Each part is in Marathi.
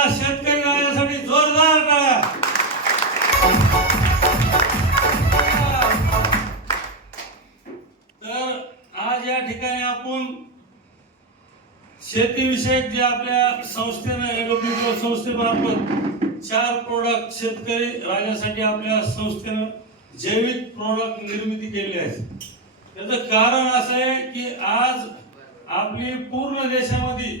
एकदा शेतकरी राजासाठी जोरदार टाळ्या. तर आज या ठिकाणी आपण शेतीविषयक जे आपल्या संस्थेनं एडब्ल्यूपी संस्थेमार्फत 4 प्रोडक्ट शेतकरी राजासाठी आपल्या संस्थेनं जैविक प्रोडक्ट निर्मिती केली आहे. त्याचं कारण असं आहे की आज आपली पूर्ण देशामध्ये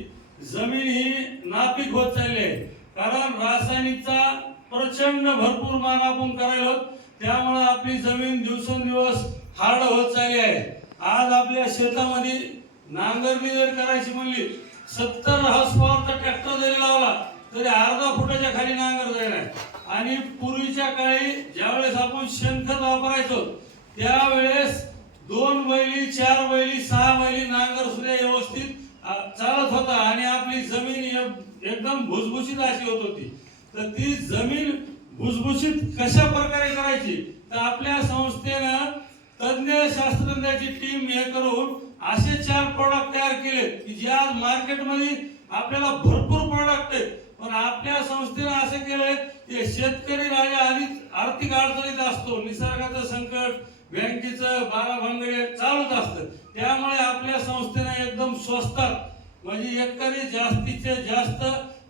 जमीन ही नापीक होत चालली आहे. कारण रासायनिकचा प्रचंड भरपूर मान आपण करायलो, त्यामुळे आपली जमीन दिवसेंदिवस हार्ड होत चालली आहे. आज आपल्या शेतामध्ये नांगरणी जर करायची म्हणली 70 हॉर्स पॉवरचा ट्रॅक्टर जरी लावला तरी अर्धा फुटाच्या खाली नांगर जाईल. आणि पूर्वीच्या काळी ज्यावेळेस आपण शेणखत वापरायचो त्यावेळेस 2 बैली 4 बैली 6 बैली नांगर सुद्धा व्यवस्थित चालत होता आणि आपली जमीन एकदम भुसभुशीत अशी होत होती. तर ती जमीन भुसभुशीत कशा प्रकारे करायची तर आपल्या संस्थेनं तज्ञ शास्त्रज्ञाची टीम हे करून असे 4 प्रोडक्ट तयार केले की जे आज मार्केटमध्ये आपल्याला भरपूर प्रोडक्ट आहेत. पण आपल्या संस्थेनं असं केलंय की शेतकरी राजा आर्थिक अडचणीत असतो, निसर्गाचं संकट, बँकेचं बाराभांगडे चालूच असतं. त्यामुळे आपल्या संस्थेनं एकदम स्वस्तात म्हणजे एकरी जास्तीचे जास्त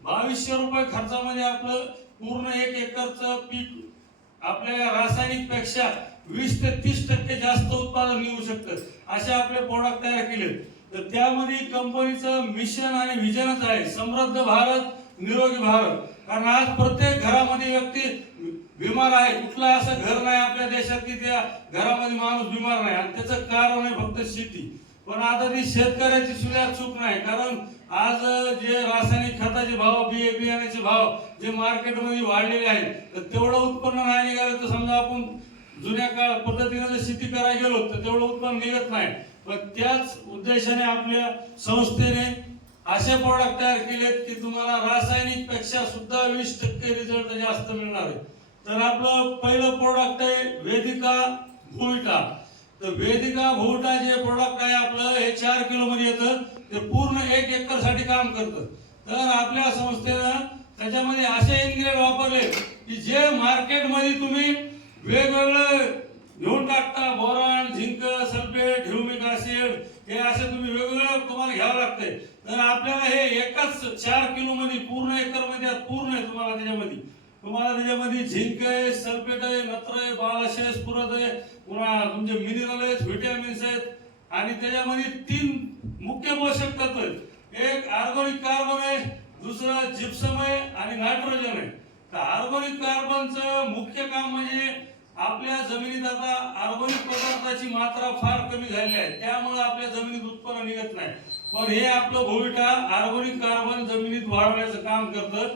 2200 रुपये खर्चामध्ये आपलं पूर्ण 1 एकरचं पीक आपल्या रासायनिक पेक्षा 20 ते 30% जास्त उत्पादन निघू शकतं असे आपले प्रोडक्ट तयार केले. तर त्यामध्ये कंपनीचं मिशन आणि विजनच आहे समृद्ध भारत निरोगी भारत. कारण आज प्रत्येक घरामध्ये व्यक्ती बिमार आहे. कुठला असं घर नाही आपल्या देशात की त्या घरामध्ये माणूस बिमार नाही. आणि त्याचं कारण आहे फक्त शेती. पण आता ती शेतकऱ्याची सुद्धा चूक नाही. कारण आज जे रासायनिक खताचे भाव बियाण्याचे भाव जे मार्केटमध्ये वाढलेले आहेत तर तेवढं उत्पन्न नाही निघालं तर समजा आपण जुन्या काळ पद्धतीने जर शेती करायला गेलो तर तेवढं उत्पन्न निघत नाही. पण त्याच उद्देशाने आपल्या संस्थेने असे प्रोडक्ट तयार केलेत की तुम्हाला रासायनिक पेक्षा सुद्धा 20% रिझल्ट जास्त मिळणार आहे. तर आपलं पहिलं प्रोडक्ट आहे वेदिका भुविटा. तर वेदिका भुविटा जे प्रोडक्ट आहे आपलं हे 4 किलो मध्ये येतं. ते पूर्ण 1 एकर साठी काम करतं. तर आपल्या संस्थेनं त्याच्यामध्ये असे इन्ग्रेडियंट वापरले की जे मार्केटमध्ये तुम्ही वेगवेगळं घेऊन टाकता, boron, zinc, sulphate, humic acid हे असे तुम्ही वेगवेगळं तुम्हाला घ्यावं लागतंय. तर आपल्याला हे एकाच 4 किलो मध्ये पूर्ण एकर मध्ये पूर्ण आहे. तुम्हाला त्याच्यामध्ये झिंक आहे, सल्फेट आहे, नत्र आहे, बालाशय स्फुरद आहे, पुन्हा तुमचे मिनरल आहेत, व्हिटॅमिन्स आहेत आणि त्याच्यामध्ये 3 मुख्य पोषक तत्व आहेत. एक ऑर्गॅनिक कार्बन आहे, दुसरं जिप्सम आहे आणि नायट्रोजन आहे. तर ऑर्गॅनिक कार्बनचं मुख्य काम म्हणजे आपल्या जमिनीत आता ऑर्गॅनिक पदार्थाची मात्रा फार कमी झालेली आहे. त्यामुळे आपल्या जमिनीत उत्पन्न निघत नाही. पण हे आपलं भुविटा ऑर्गॅनिक कार्बन जमिनीत वाढवण्याचं काम करतं.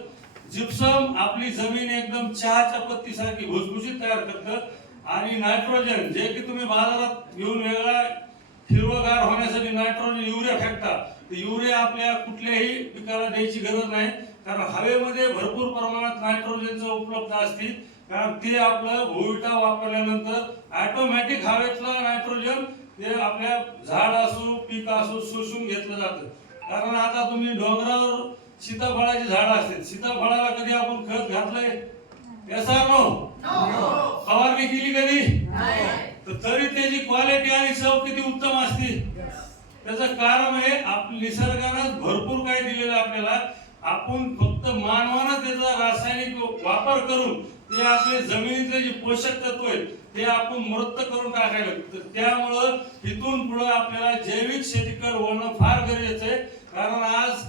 जिप्सम आपली जमीन एकदम चहाच्या पत्तीसारखी भुसभुशीत तयार करतं. आणि नायट्रोजन जे की तुम्ही बाजारात घेऊन वेगळा हिरवगार होण्यासाठी नायट्रोजन युरिया फेकता. तर युरिया आपल्या कुठल्याही पिकाला द्यायची गरज नाही. कारण हवेमध्ये भरपूर प्रमाणात नायट्रोजनचं उपलब्ध असते. कारण ते आपलं भुविटा वापरल्यानंतर ऑटोमॅटिक हवेतलं नायट्रोजन ते आपल्या झाड असो पीक असो शोषून घेतलं जातं. कारण आता तुम्ही डोंगरावर सीताफळाची झाड असतात, सीताफळाला कधी आपण खत घातलंय? फवारणी केली कधी? तर तरी त्याची क्वालिटी आणि चव किती उत्तम असते. त्याचं कारण आहे आपल्या निसर्गानं भरपूर काही दिलेलं आपल्याला. आपण फक्त मानवानं त्याचा रासायनिक वापर करून ते आपले जमिनीतले जे पोषक तत्व आहेत ते आपण मृत करून टाकायला. तर त्यामुळं इथून पुढे आपल्याला जैविक शेतीकडे वळणं फार गरजेचं आहे. कारण आज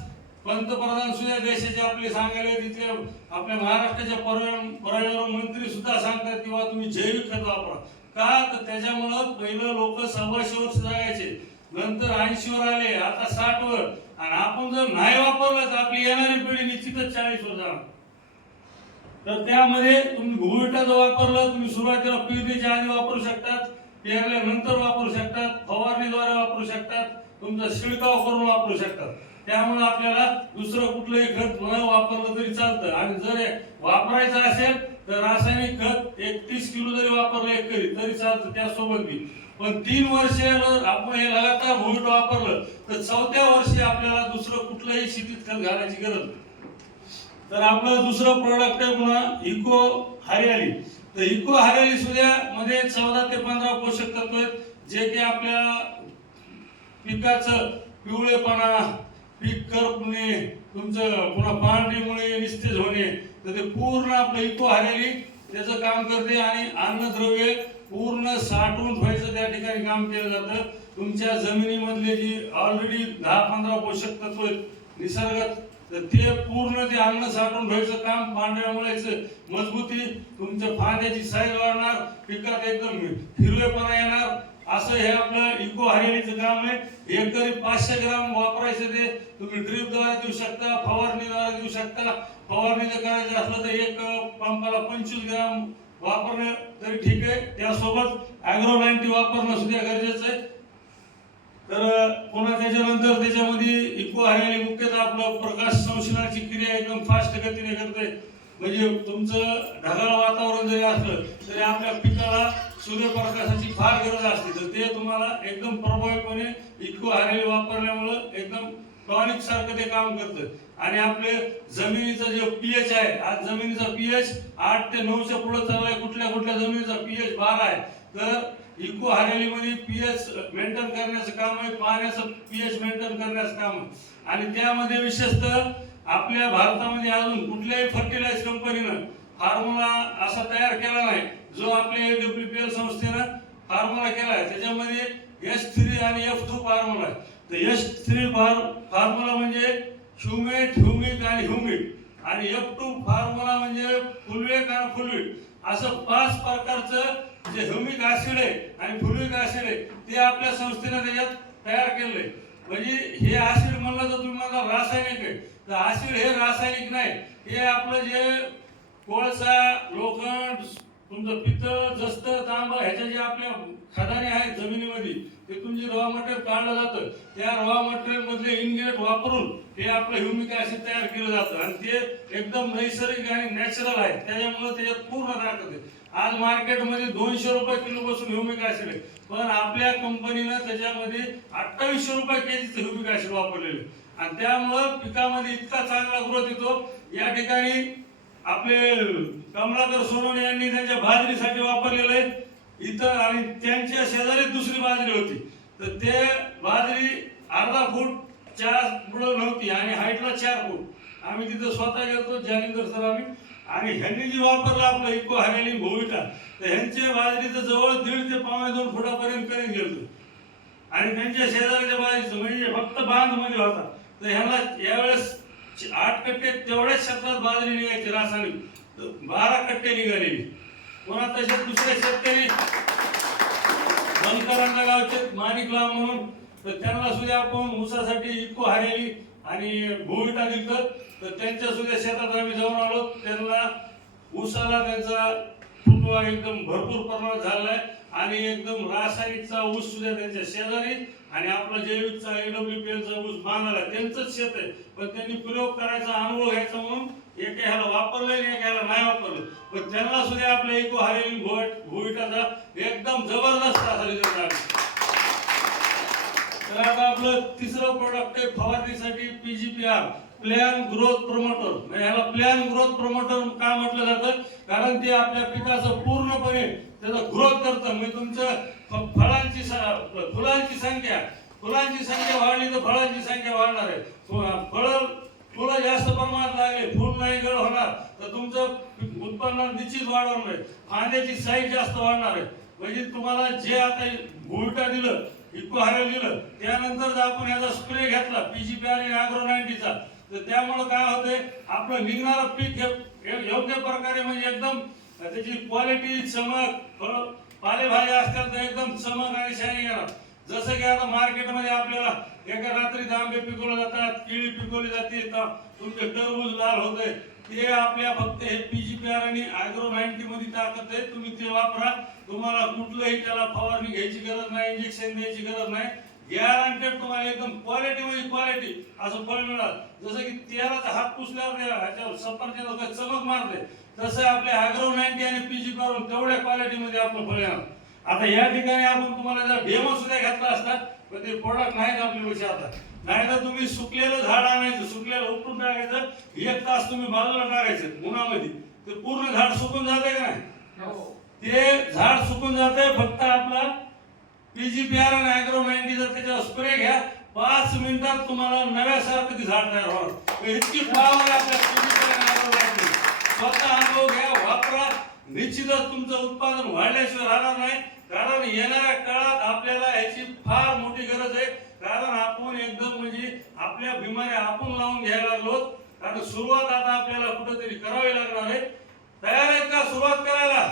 पंतप्रधान सुद्धा देशाचे आपले सांगायला तिथे आपल्या महाराष्ट्राच्या पर्यावरण मंत्री सुद्धा सांगतात की तुम्ही जैविक खत वापरा. का तर त्याच्यामुळं पहिलं लोक 125 वर्ष जगायचे, नंतर 80 वर आले, आता 60 वर. आणि आपण जर नाही वापरलं तर आपली येणारी पिढी निश्चितच 40 वर जाणार. तर त्यामध्ये तुम्ही भुविटा जर वापरलं तुम्ही सुरुवातीला पेरणीच्या आधी वापरू शकतात, पेरल्यानंतर वापरू शकतात, फवारणीद्वारे वापरू शकतात, तुमचा शिडकाव करून वापरू शकतात. त्यामुळे आपल्याला दुसरं कुठलंही खत न वापरलं तरी चालतं. आणि जर वापरायचं असेल तर रासायनिक खत 31 किलो जरी वापरलं एकरी तरी चालतं त्यासोबत बी. पण 3 वर्ष आपण हे लगातार भुविटा वापरलं तर 4थ्या वर्षी आपल्याला दुसरं कुठलंही शेतीत खत घालायची गरज नाही. तर आपलं दुसरं प्रोडक्ट आहे पुन्हा इको हरियाली. तर इको हरियाली सुद्धा मध्ये 14 ते 15 पोषक तत्व आहेत, जे की आपल्या पिकाचं पिवळेपणा, पीक करपणे, तुमचं पुन्हा पांढरीमुळे निस्तेज होणे, तर ते पूर्ण आपलं इको हरियाली त्याचं काम करते आणि अन्नद्रव्य पूर्ण साठवून ठेवायचं त्या ठिकाणी काम केलं जातं. तुमच्या जमिनीमधले जी ऑलरेडी 10-15 पोषक तत्व आहेत निसर्गात, तर ते पूर्ण ते अन्न साठवून ठेवायचं काम, पांढऱ्यामुळेच मजबूती, तुमच्या फांद्याची साईज वाढणार, पिकात एकदम हिरवेपणा येणार, असं हे आपलं इको हरियालीचं काम आहे. एकरी 500 ग्राम वापरायचं, ते तुम्ही ड्रिपद्वारे देऊ शकता, फवारणीद्वारे देऊ शकता. फवारणीचं करायचं असलं तर एक पंपाला 25 ग्राम वापरणं तरी ठीक आहे. त्यासोबत ॲग्रो 90 वापरणं सुद्धा गरजेचं आहे. तर पुन्हा त्याच्यानंतर त्याच्यामध्ये इको हरियाली मुख्यतः आपलं प्रकाश संश्लेषणाची क्रिया एकदम फास्ट गतीने करते. म्हणजे तुमचं ढगाळ वातावरण जरी असलं तरी आपल्या पिकाला सूर्यप्रकाशाची फार गरज असते, तर ते तुम्हाला एकदम प्रभावीपणे इको हरियाली वापरल्यामुळं एकदम टॉनिक सारखं ते काम करतं. आणि आपले जमिनीचा जो पीएच आहे, आज जमिनीचा पीएच 8 ते 9च्या पुढे चाललाय, कुठल्या कुठल्या जमिनीचा पीएच 12 आहे. तर इको हरियाली मध्ये पीएच मेंटेन करण्याचं काम आहे, पाण्याचं पीएच मेंटेन करण्याचं काम आहे. आणि त्यामध्ये विशेषतः आपल्या भारतामध्ये अजून कुठल्याही फर्टिलायझर कंपनीनं फॉर्म्युला असा तयार केला नाही जो आपल्या AWPL संस्थेनं फॉर्म्युला केला आहे. त्याच्यामध्ये H3 आणि F2 फॉर्म्युला आहे. तर H3 फॉर्म्युला म्हणजे ह्युमेट, ह्युमिक आणि ह्युमिड, आणि F2 फॉर्म्युला म्हणजे फुलवेक आणि फ्लुइड, असं 5 प्रकारचं जे ह्युमिक ऍसिड आहे आणि फ्लुइक ऍसिड आहे ते आपल्या संस्थेने त्याच्यात तयार केलंय. म्हणजे हे ऍसिड म्हणलं तर तुम्ही मला रासायनिक आहे, तर ऍसिड हे रासायनिक नाही, हे आपलं जे कोळसा, लोखंड, तुमचं पितळ, जस्त, तांबा, ह्याच्या जे आपल्या खदाने आहेत जमिनीमध्ये, ते तुमचे रॉ मटेरियल काढलं जातं. त्या रॉ मटेरियल मधले इनग्रेडियंट वापरून हे आपलं ह्युमिक ऍसिड तयार केलं जातं आणि ते एकदम नैसर्गिक आणि नॅचरल आहे. त्याच्यामुळे त्याच्यात पूर्ण ताकद आहे. आज मार्केटमध्ये 200 रुपये किलो पासून ह्युमिक ऍसिड आहे, पण आपल्या कंपनीनं त्याच्यामध्ये 2800 रुपये केजीचं ह्युमिक ऍसिड वापरलेलं आहे. आणि त्यामुळं पिकामध्ये इतका चांगला ग्रोथ येतो. या ठिकाणी आपले कमलाकर सोनवणे यांनी त्यांच्या बाजरीसाठी वापरलेलं आहे इथं, आणि त्यांच्या शेजारी दुसरी बाजरी होती, तर ते बाजरी अर्धा फूटच्या पुढं नव्हती आणि हाईटला 4 फूट. आम्ही तिथं स्वतः गेलो, जालिंदर सर आम्ही, आणि ह्यांनी जी वापरलं आपलं इको हरियाली भोविटा, तर ह्यांच्या बाजरीचं जवळ 1.5 ते 2.25 फुटापर्यंत करीत गेलो. आणि त्यांच्या शेजारच्या बाजरीचं म्हणजे फक्त बांध मध्ये होता, तर ह्यांना यावेळेस 8 कट्टे तेवढ्याच क्षेत्रात बाजरी निघायची रासायनिक, 12 कट्टे निघालेली. पुन्हा तसेच दुसरे शेतकरी बनकरांना गावचे माणिकराव म्हणून, तर त्यांना सुद्धा आपण ऊसासाठी इको हरियाली आणि भोविटा दिलं, तर त्यांच्या सुद्धा शेतात आम्ही जाऊन आलो. त्यांना ऊसाला त्यांचा फुटवा एकदम भरपूर प्रमाणात झालाय आणि एकदम रासायनिकचा ऊस सुद्धा त्यांच्या शेजारी आणि आपला जैविकचा AWPLचा ऊस मानाला त्यांचंच शेत आहे, पण त्यांनी प्रयोग करायचा, अनुभव घ्यायचा म्हणून एका ह्याला वापरलं आणि एका ह्याला नाही वापरलं, पण त्यांना सुद्धा आपल्या इको हरियाली भोविटाचा एकदम जबरदस्त असा रिझल्ट आला. तर आता आपलं तिसरं प्रोडक्ट आहे फवारणीसाठी PGPR, प्लॅन ग्रोथ प्रमोटर. ह्याला प्लॅन ग्रोथ प्रमोटर का म्हटलं जातं, कारण ते आपल्या पिकाचं पूर्णपणे त्याचा ग्रोथ करतं. म्हणजे तुमचं फुलांची संख्या वाढली तर फळांची संख्या वाढणार आहे. फुलं जास्त प्रमाणात लागले, फुल नाही गळ होणार, तर तुमचं उत्पन्न निश्चित वाढवणार आहे. फांद्याची साईज जास्त वाढणार आहे. म्हणजे तुम्हाला जे आता भोविटा दिलं, इको हरियाली दिलं, त्यानंतर जर आपण याचा स्प्रे घेतला PGPR आणि ॲग्रो 90चा, तर त्यामुळे काय होतंय, आपलं निघणारं पीक योग्य प्रकारे म्हणजे एकदम त्याची क्वालिटी, चमक, पालेभाज्या असतात तर एकदम चमक आणि शायनिंग येणार. जसं की आता मार्केटमध्ये आपल्याला एका रात्रीत आंबे पिकवले जातात, केळी पिकवली जाते, तुमचे टरबूज लाल होते, ते आपल्या फक्त हे PGPR आणि ॲग्रो 90 मध्ये ताकद आहे. तुम्ही ते वापरा, तुम्हाला कुठलंही त्याला फवारणी घ्यायची गरज नाही, इंजेक्शन द्यायची गरज नाही. गॅरंटेड तुम्हाला एकदम क्वालिटी मध्ये क्वालिटी असं फळ मिळणार. जसं की तेलाचा हात पुसल्यावर ह्याच्यावर सफरचंद चमक मारते, तसं आपल्या ॲग्रो 90 आणि PGPR तेवढ्या क्वालिटी मध्ये आपलं फळ येणार. आता या ठिकाणी आपण तुम्हाला जर डेमो सुद्धा घेतला असता, पण ते प्रोडक्ट नाहीत आपल्यापेक्षा आता, नाही तर तुम्ही सुकलेलं झाड आणायचं, सुकलेलं उपटून टाकायचं, 1 तास तुम्ही बाजूला टाकायचं उन्हामध्ये, ते पूर्ण झाड सुकून जाते का नाही? ते झाड सुकून जाते. फक्त आपला PGPR आणि ॲग्रोमॅनचा त्याच्यावर स्प्रे घ्या, 5 मिनिटात तुम्हाला नव्यासारखं ते झाड तयार होणार. इतकी पावर आपल्या PGPR आणि ॲग्रोमॅनची. स्वतः अनुभव घ्या, वापरा. निश्चितच तुमचं उत्पादन वाढल्याशिवाय राहणार नाही. कारण येणाऱ्या काळात आपल्याला याची फार मोठी गरज आहे. कारण आपण एकदम म्हणजे आपल्या बिमाऱ्या आपण लावून घ्यायला लागलो. कारण सुरुवात आता आपल्याला कुठेतरी करावी लागणार आहे. तयार आहेत का सुरुवात करायला?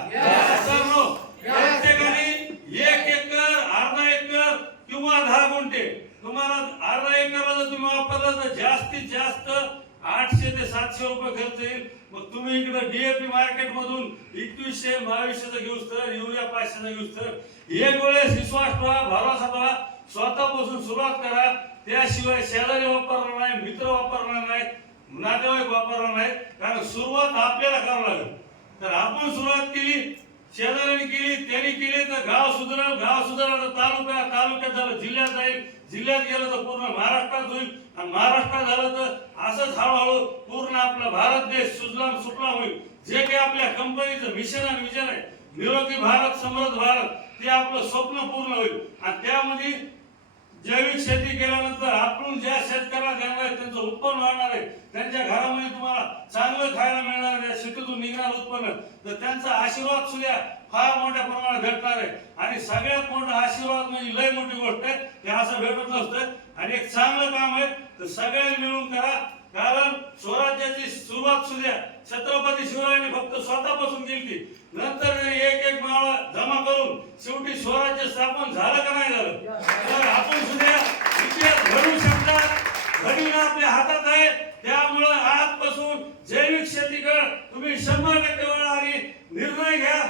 प्रत्येकाने 1 एकर, अर्धा एकर किंवा 10 गुंठे. तुम्हाला अर्धा एकरला जर तुम्ही वापरलं तर जास्तीत जास्त 800 ते 700 रुपये खर्च येईल. मग तुम्ही इकडे DAP मार्केट मधून 2100 2200 घेऊस तर, युरिया 500 घेऊस तर एक वेळेस विश्वास ठेवा, भरोसा ठेवा, स्वतःपासून सुरुवात करा. त्याशिवाय शेजारी वापरणार नाही, मित्र वापरणार नाही, नातेवाईक वापरणार नाही. कारण सुरुवात आपल्याला करावं लागेल. तर आपण सुरुवात केली, शेजाऱ्यांनी केली, त्यांनी केली तर गाव सुधारेल. गाव सुधारलं तर तालुक्यात झालं, जिल्ह्यात जाईल, जिल्ह्यात गेलं तर पूर्ण महाराष्ट्रात होईल, आणि महाराष्ट्रात झालं तर असंच हळूहळू पूर्ण आपला भारत देश सुजलाम सुफलाम होईल. जे काही आपल्या कंपनीचं मिशन आणि विजन आहे, निरोगी भारत, समृद्ध भारत, ते आपलं स्वप्न पूर्ण होईल. आणि त्यामध्ये जैविक शेती केल्यानंतर आपण ज्या शेतकऱ्याला देणार आहे त्यांचं उत्पन्न वाढणार आहे, त्यांच्या घरामध्ये तुम्हाला चांगलं खायला मिळणार आहे, शेतीतून निघणार उत्पन्न, तर त्यांचा आशीर्वाद सुद्धा फार मोठ्या प्रमाणात भेटणार आहे. आणि सगळ्यात मोठा आशीर्वाद म्हणजे लय मोठी गोष्ट आहे, हे असं भेटत नसतं. आणि एक चांगलं काम आहे तर सगळ्यांनी मिळून करा. कारण स्वराज्याची सुरुवात सुद्धा छत्रपती शिवरायांनी फक्त स्वतःपासून केली. नंतर एक माळा जमा करून शेवटी स्वराज्य स्थापन झालं का नाही झालं? तर आपण सुद्धा इतिहास घडवू शकतात, घडवणं आपल्या हातात आहे. त्यामुळं आजपासून जैविक शेतीकडे तुम्ही 100% वळा आणि निर्णय घ्या.